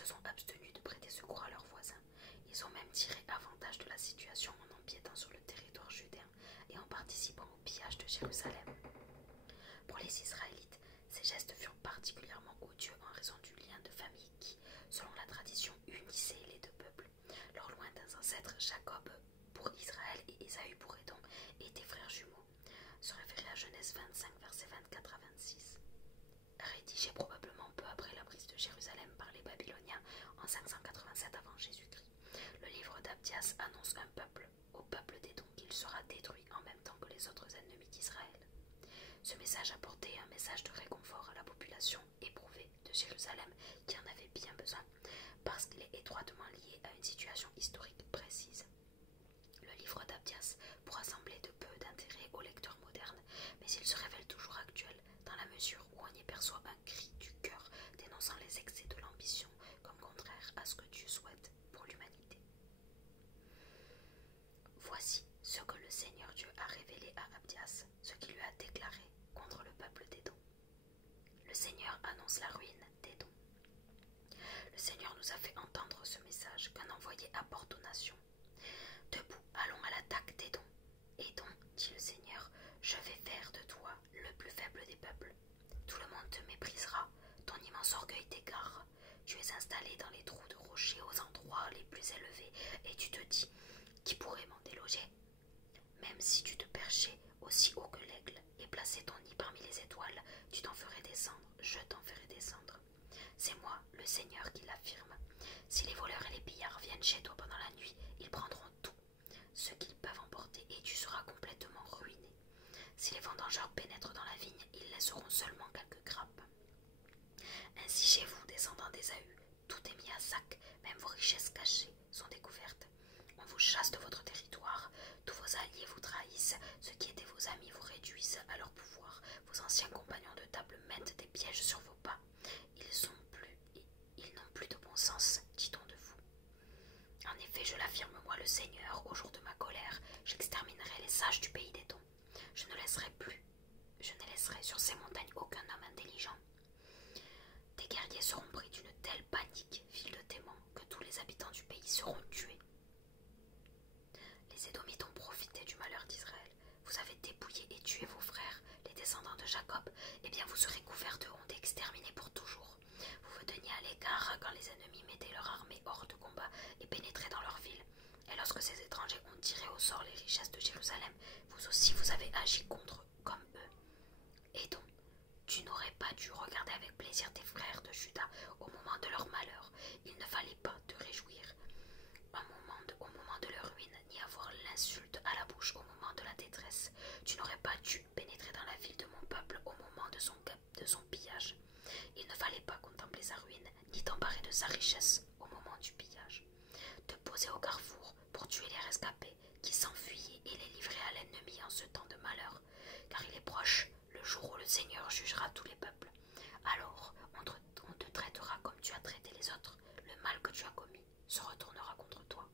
se sont abstenus de prêter secours à leurs voisins. Ils ont même tiré avantage de la situation en empiétant sur le territoire judéen et en participant au pillage de Jérusalem. Pour les Israélites, ces gestes furent particulièrement odieux en raison du lien de famille qui, selon la tradition, unissait les deux peuples. Leurs lointains ancêtres, Jacob pour Israël et Ésaü pour Édom, étaient frères jumeaux. Se référer à Genèse 25, versets 24 à 26. Rédigé probablement peu après la prise de Jérusalem par les Babyloniens en 587 avant Jésus-Christ, le livre d'Abdias annonce au peuple d'Édom qu'il sera détruit en même temps que les autres ennemis d'Israël. Ce message apportait un message de réconfort à la population éprouvée de Jérusalem qui en avait bien besoin, parce qu'il est étroitement lié à une situation historique précise. Le livre d'Abdias pourra sembler de peu d'intérêt aux lecteurs modernes, mais il se révèle toujours actuel dans la mesure où on y perçoit un cri du cœur dénonçant les excès de l'ambition comme contraire à ce que Dieu souhaite pour l'humanité. Voici ce que le Seigneur Dieu a révélé à Abdias, ce qu'il lui a déclaré contre le peuple d'Édom. Le Seigneur annonce la ruine d'Édom. Le Seigneur nous a fait entendre ce message qu'un envoyé apporte aux nations. Debout, allons à l'attaque d'Édom. Édom, dit le Seigneur, je vais faire de toi le plus faible des peuples. Tout le monde te méprisera, ton immense orgueil t'égare. Tu es installé dans les trous de rochers aux endroits les plus élevés, et tu te dis, qui pourrait m'en déloger? Même si tu te perchais aussi haut que l'aigle et plaçais ton nid parmi les étoiles, tu t'en ferais descendre, je t'en ferai descendre. C'est moi, le Seigneur, qui l'affirme. Si les voleurs et les pillards viennent chez toi pendant la nuit, ils prendront tout ce qu'ils peuvent emporter et tu seras complètement ruiné. Si les vendangeurs pénètrent dans la vigne, ils laisseront seulement quelques grappes. Ainsi chez vous, descendants d'Ésaü, tout est mis à sac, même vos richesses cachées sont découvertes. On vous chasse de votre territoire, tous vos alliés vous trahissent, ceux qui étaient vos amis vous réduisent à leur pouvoir, vos anciens compagnons de table mettent des pièges sur vos pas. Ils n'ont plus de bon sens, dit-on de vous. En effet, je l'affirme moi le Seigneur, au jour de ma colère, j'exterminerai les sages du pays d'Édom. Je ne laisserai sur ces montagnes aucun homme intelligent. Des guerriers seront pris d'une telle panique, ville de Téman, que tous les habitants du pays seront tués. Les Édomites ont profité du malheur d'Israël. Vous avez dépouillé et tué vos frères, les descendants de Jacob. Eh bien, vous serez couverts de honte et exterminés pour toujours. Vous vous teniez à l'écart quand les ennemis mettaient leur armée hors de combat et pénétraient dans leur ville. Et lorsque ces étrangers ont tiré au sort les richesses de Jérusalem, vous aussi vous avez agi contre eux, comme eux. Et donc, tu n'aurais pas dû regarder avec plaisir tes frères de Juda au moment de leur malheur. Il ne fallait pas te réjouir au moment de leur ruine, ni avoir l'insulte à la bouche au moment de la détresse. Tu n'aurais pas dû pénétrer dans la ville de mon peuple au moment de son pillage. Il ne fallait pas contempler sa ruine, ni t'emparer de sa richesse au moment du pillage. Te poser au carrefour pour tuer les rescapés qui s'enfuyaient et les livrer à l'ennemi en ce temps de malheur, car il est proche le jour où le Seigneur jugera tous les peuples. Alors on te traitera comme tu as traité les autres. Le mal que tu as commis se retournera contre toi.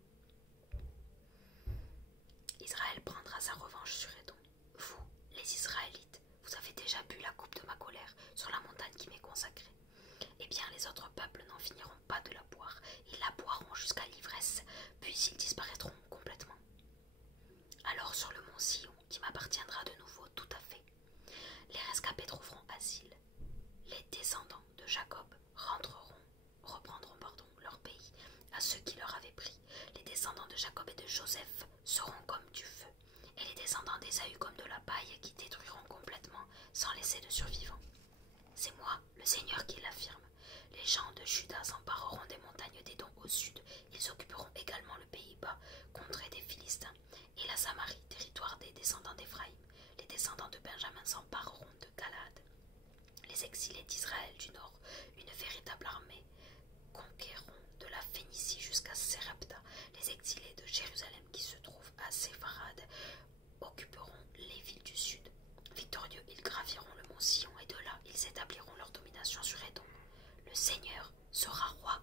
Israël prendra sa revanche sur Édom. Vous, les Israélites, vous avez déjà bu la coupe de ma colère sur la montagne qui m'est consacrée. Eh bien, les autres peuples n'en finiront pas de la boire. Ils la boiront jusqu'à l'ivresse, puis ils disparaîtront complètement. Alors sur le mont Sion, qui m'appartiendra de nouveau tout à fait, les rescapés trouveront asile. Les descendants de Jacob reprendront leur pays à ceux qui leur avaient pris. Les descendants de Jacob et de Joseph seront comme du feu, et les descendants d'Ésaü comme de la paille qui détruiront complètement sans laisser de survivants. C'est moi, le Seigneur, qui l'affirme. Les gens de Juda s'empareront des montagnes d'Édom au sud. Ils occuperont également le pays bas, contrée des Philistins, et la Samarie, territoire des descendants d'Éphraïm. Les descendants de Benjamin s'empareront de Galaad. Les exilés d'Israël du nord, une véritable armée, conquéreront de la Phénicie jusqu'à Sérapta. Les exilés de Jérusalem qui se trouvent à Sepharad occuperont les villes du sud. Victorieux, ils graviront le mont Sion et de là, ils établiront leur domination sur Édom. Le Seigneur sera roi.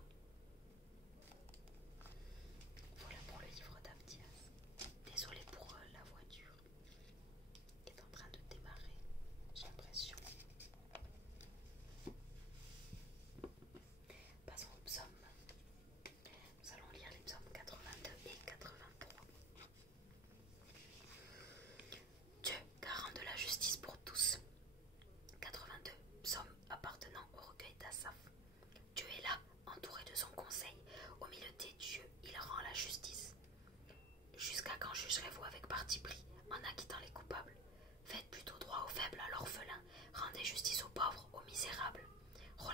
Voilà pour le livre d'Abdias. Désolée pour la voiture qui est en train de démarrer, j'ai l'impression. Passons au psaume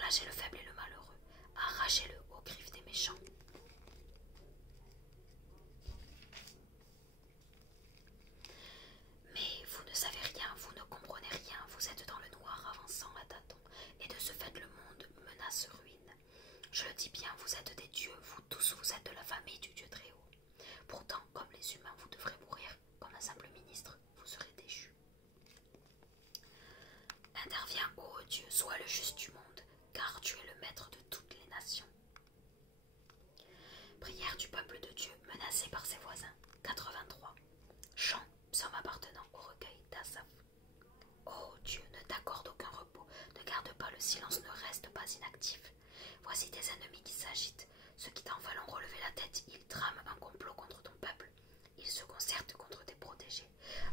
Soulagez le faible et le malheureux, arrachez-le aux griffes des méchants. Mais vous ne savez rien, vous ne comprenez rien, vous êtes dans le noir avançant à tâtons, et de ce fait le monde menace ruine. Je le dis bien, vous êtes des dieux, vous tous, vous êtes de la famille du Dieu très haut. Pourtant, comme les humains, vous devrez mourir, comme un simple ministre, vous serez déchus. Interviens, ô Dieu, sois le juste du monde, car tu es le maître de toutes les nations. Prière du peuple de Dieu menacé par ses voisins. 83. Chant, psaume appartenant au recueil d'Asaph. Ô Dieu, ne t'accorde aucun repos, ne garde pas le silence, ne reste pas inactif. Voici tes ennemis qui s'agitent, ceux qui t'en veulent ont relevé la tête, ils trament un complot contre ton peuple, ils se concertent contre tes protégés.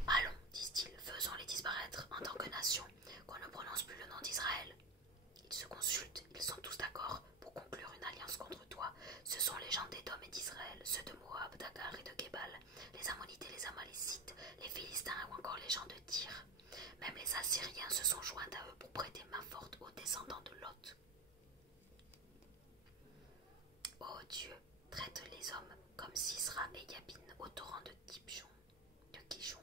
Allons, disent-ils, faisons-les disparaître en tant que nation, qu'on ne prononce plus le nom d'Israël. Ils se consultent, ils sont tous d'accord pour conclure une alliance contre toi. Ce sont les gens d'Édom et d'Israël, ceux de Moab, d'Agar et de Gebal, les Ammonites et les Amalécites, les Philistins ou encore les gens de Tyr. Même les Assyriens se sont joints à eux pour prêter main forte aux descendants de Lot. Ô Dieu, traite les hommes comme Sisra et Yabin au torrent de Kishon,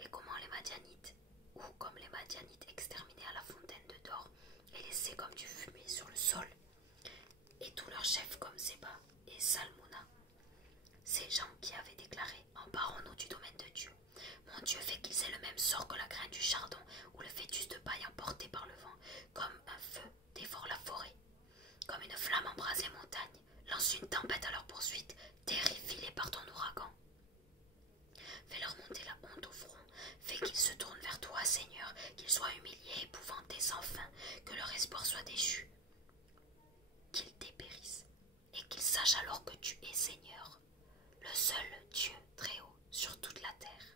et comment les Madianites, ou comme les Madianites exterminés à la fontaine de Dor, et laissés comme du fumier sur le sol, et tous leurs chefs comme Zéba et Salmouna, ces gens qui avaient déclaré « Emparons-nous du domaine de Dieu ». Mon Dieu fait qu'ils aient le même sort que la graine du chardon ou le fœtus de paille emporté par le vent, comme un feu dévore la forêt, comme une flamme embrase les montagnes, lance une tempête à leur poursuite, terrifiés par ton ouragan. Fais leur monter la honte au front, fais qu'ils se tournent vers toi, Seigneur, qu'ils soient humiliés, épouvantés sans fin, que leur espoir soit déchu, qu'ils dépérissent, et qu'ils sachent alors que tu es Seigneur, le seul Dieu très haut sur toute la terre.